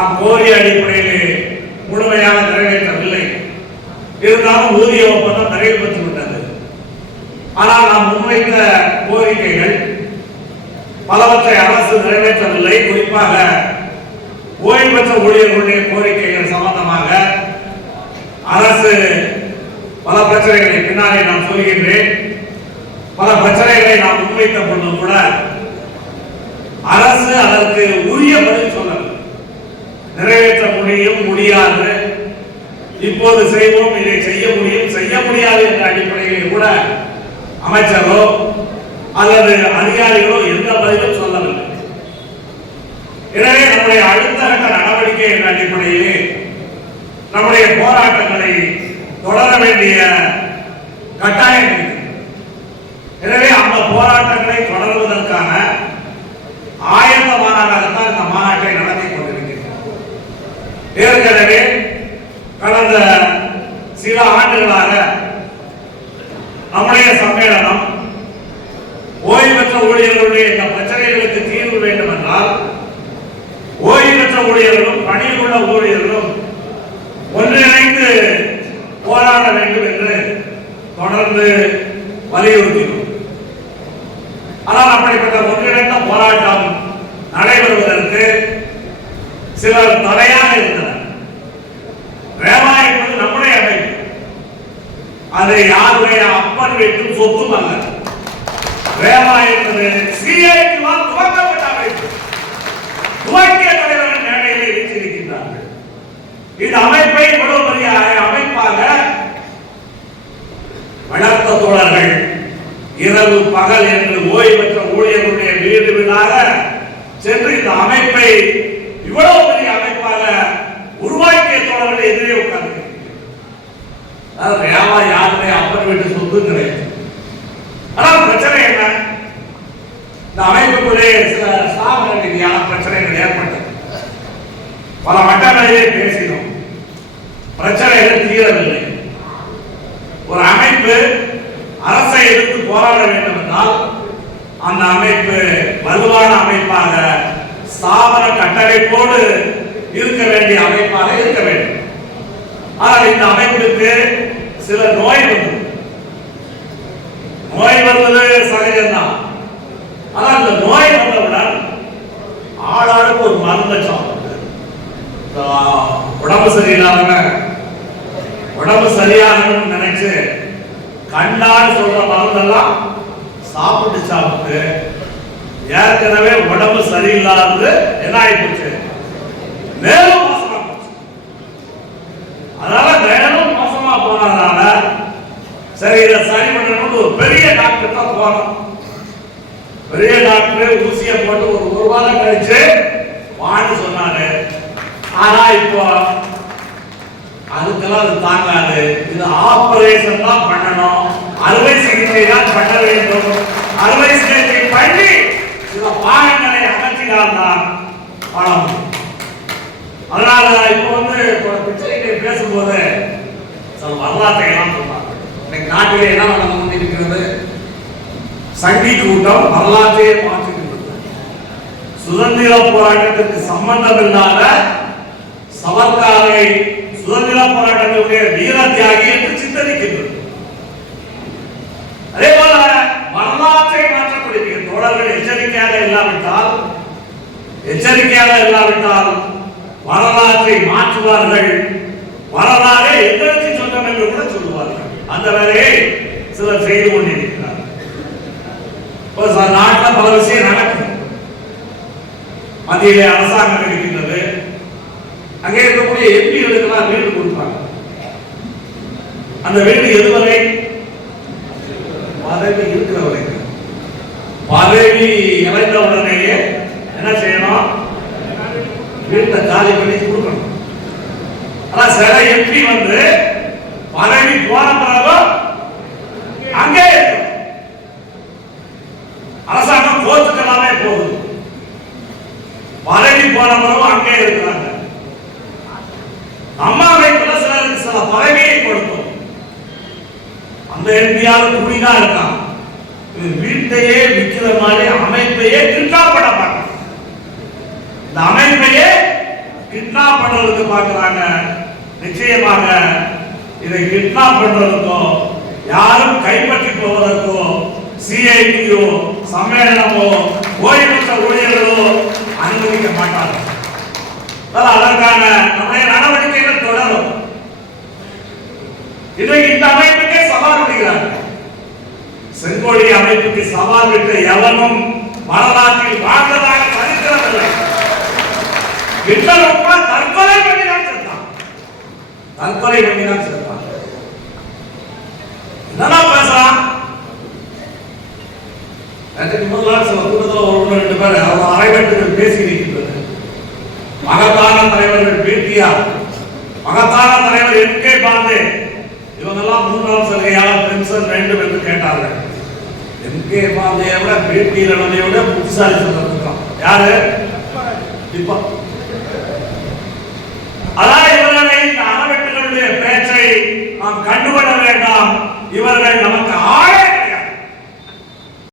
நாம் கோரிய அடிப்படையில் முழுமையாக நிறைவேற்றவில்லை. இருந்தாலும் ஊதிய ஒப்பந்தம் நிறைவு பெற்று விட்டது. ஆனால் நாம் முன்வைத்த கோரிக்கைகள் பலவற்றை அரசு நிறைவேற்றவில்லை. குறிப்பாக ஓய்வு பெற்ற ஊழியர்களுடைய கோரிக்கைகள் சம்பந்தமாக அரசு பல பிரச்சனைகளை பின்னாலே நான் சொல்கின்றேன். பல பிரச்சனைகளை நாம் முன்வைத்த பொழுது கூட அரசு அதற்கு உரிய பதில் சொல்லவில்லை. நிறைவேற்ற முடியும், முடியாது, இப்போது செய்வோம், இதை செய்ய முடியும், செய்ய முடியாது என்ற அடிப்படையில் கூட அமைச்சரோ அல்லது அதிகாரிகளோ எந்த பதிலும் சொல்லவில்லை. எனவே நம்முடைய அடுத்த கட்ட நடவடிக்கை என்ற அடிப்படையிலே நம்முடைய போராட்டங்களை தொடர வேண்டிய கட்டாயம். எனவே அந்த போராட்டங்களை தொடர்வதற்கான ஆயத்த மாநாடாகத்தான் இந்த மாநாட்டை நடத்தி கொண்டிருக்கிறோம். ஏற்கனவே கடந்த சில ஆண்டுகளாக நம்முடைய சம்மேளனம் ஓய்வு பெற்ற ஊழியர்களுடைய இந்த பிரச்சனைகளுக்கு தீர்வு வேண்டும் என்றால் ஓய்வு பெற்ற ஊழியர்களும் பணியில் உள்ள ஊழியர்களும் ஒன்றிணைந்து போராட வேண்டும் என்று தொடர்ந்து வலியுறுத்தினோம். ஆனால் அப்படிப்பட்ட ஒன்றிணைந்த போராட்டம் நடைபெறுவதற்கு சிலர் தடையாக இருந்தனர். ரேவா என்பது நம்முடைய அமைப்பு, அது யாருடைய அப்பன் வீட்டும் சொத்தும் அல்ல. ரேவா என்பது சிஐடியால் துவக்கப்பட்ட அமைப்பு. துவக்கிய தலைவர்கள் மேடையில் வீற்றிருக்கின்றார்கள். இந்த அமைப்பை இவ்வளவு பெரிய அமைப்பாக வளர்த்த தோழர்கள் இரவு பகல் என்று ஓய்வு பெற்ற ஊழியர்களுடைய வீடு வீடாக சென்று இந்த அமைப்பை இவ்வளவு பெரிய அமைப்பாக உருவாக்கிய தோழர்கள் எதிரே உட்கார்ந்து யாருடைய அப்பன் வீட்டு சொத்து கிடையாது. ஆனால் பிரச்சனை என்ன? இந்த அமைப்புக்குள்ளே சில ஸ்தாபன ரீதியான பிரச்சனைகள் ஏற்பட்டது. பல மட்டங்களிலே பேசினோம். பிரச்சனைகள் தீரவில்லை. ஒரு அமைப்பு அரசை எதிர்த்து போராட வேண்டும் என்றால் அந்த அமைப்பு வலுவான அமைப்பாக ஸ்தாபன கட்டமைப்போடு இருக்க வேண்டிய அமைப்பாக இருக்க வேண்டும். ஆனால் இந்த அமைப்புக்கு சில நோய் வந்தது சகஜம்தான். ஆனால் இந்த நோய் வந்தவுடன் ஆளாளுக்கு ஒரு மருந்து சாப்பிட்டு உடம்பு சரியில்லாதவன் உடம்பு சரியாகணும்னு நினைச்சு கண்டான்னு சொல்ற மருந்தெல்லாம் சாப்பிட்டு ஏற்கனவே உடம்பு சரியில்லாதது என்ன ஆயிப்போச்சு, மேலும் மோசமா போச்சு. அதனால மேலும் மோசமா போனதுனால சரி இதை சரி பண்ணணும் ஒரு பெரிய டாக்டர் தான் போனோம். பெரிய டாக்டர் ஊசியை போட்டு ஒரு வாரம் கழிச்சு வான்னு சொன்னாரு. ஆனா இப்போ அதுக்கெல்லாம் அது தாங்காது. இது ஆபரேஷன் தான் பண்ணணும், அறுவை சிகிச்சை தான் பண்ண வேண்டும். அறுவை சிகிச்சை பண்ணி சில பாகங்களை அகற்றினால்தான் பணம். அதனால இப்போ பிரச்சனைகளை பேசும்போது சில வரலாற்றை எல்லாம் சொன்னாங்க. இன்னைக்கு நாட்டிலே என்ன நடந்து கொண்டிருக்கிறது? சங்கி கூட்டம் வரலாற்றையே மாற்றிருக்கிறது. சுதந்திர போராட்டத்திற்கு சம்பந்தம் இல்லாத சவர்க்காரை சுதந்திர போராட்டங்களுடைய வீர தியாகி என்று சித்தரிக்கின்றது. அதே போல வரலாற்றை மாற்றக்கூடிய தோழர்கள் எச்சரிக்கையாக இல்லாவிட்டால் வரலாற்றை மாற்றுவார்கள். வரலாறு எங்களுக்கு சொந்தம் என்று கூட சொல்லுவார்கள். அந்த வேலையை சிலர் செய்து கொண்டிருக்கிறார்கள். நாட்டில் பல விஷயம் நடக்குது. மத்தியிலே அரசாங்கம் இருக்கின்றது. அங்கே இருக்கக்கூடிய எம்பிகளுக்கெல்லாம் வீடு கொடுப்பாங்க. அந்த வீடு எதுவரை? பதவி இருக்கிறவரை. பதவி இழந்த உடனேயே என்ன செய்யணும்? வீட்டை காலி பண்ணி கொடுக்கணும். ஆனா சில எம்பி பதவி போன பிறகு அங்கே அரசாங்கம் கோர்ட்டுக்கெல்லாமே போகுது. பதவி போன பிறகு அங்கே இருக்கிறாங்க. அம்மா அமைப்புல சிலருக்கு சில பதவியை கொடுக்கும். அந்த எம்பியாவது குடிதான் இருக்கான். வீட்டையே விற்கிற மாதிரி அமைப்பையே திட்டாப்பட மாட்டான். இந்த அமைப்பையே கிட்னாப் பண்றதுக்கு பார்க்கறாங்க. நிச்சயமாக இதை கிட்னாப் பண்றதுக்கோ யாரும் கைப்பற்றி போவதற்கோ சிஐடியோ சம்மேளனமோ ஓய்வு பெற்ற ஊழியர்களோ அனுமதிக்க மாட்டார்கள். அதற்கான நம்முடைய நடவடிக்கைகள் தொடரும். இன்றைக்கு இந்த அமைப்புக்கே சவால் விடுகிறார்கள். செங்கோடி அமைப்புக்கு சவால் விட்ட எவனும் வரலாற்றில் வாழ்ந்ததாக சரித்திரமில்லை. விட்டலப்பா தற்கொலை பண்ணிதான் செத்தான். தற்கொலை பண்ணிதான் செத்தான். என்னடா பேசுறான்? நேற்று முதல்ல சில கூட்டத்தில் ஒரு ரெண்டு பேர் அவர் அரைவட்டுகள் பேசி இருக்கின்றது. மகத்தான தலைவர்கள் பிடிஆர், மகத்தான தலைவர் என்கே பாண்டே, இவங்கெல்லாம் மூன்றாம் சலுகையாளர் பென்ஷன் வேண்டும் என்று கேட்டார்கள். என்கே பாண்டே விட பிடிஆர் விட புத்திசாலி சொல்லிருக்கான். யாரு? இப்ப அதான் இவர்களை இந்த அறவெட்டுகளுடைய பேச்சை நாம் கண்டுகொள்ள வேண்டாம். இவர்கள் நமக்கு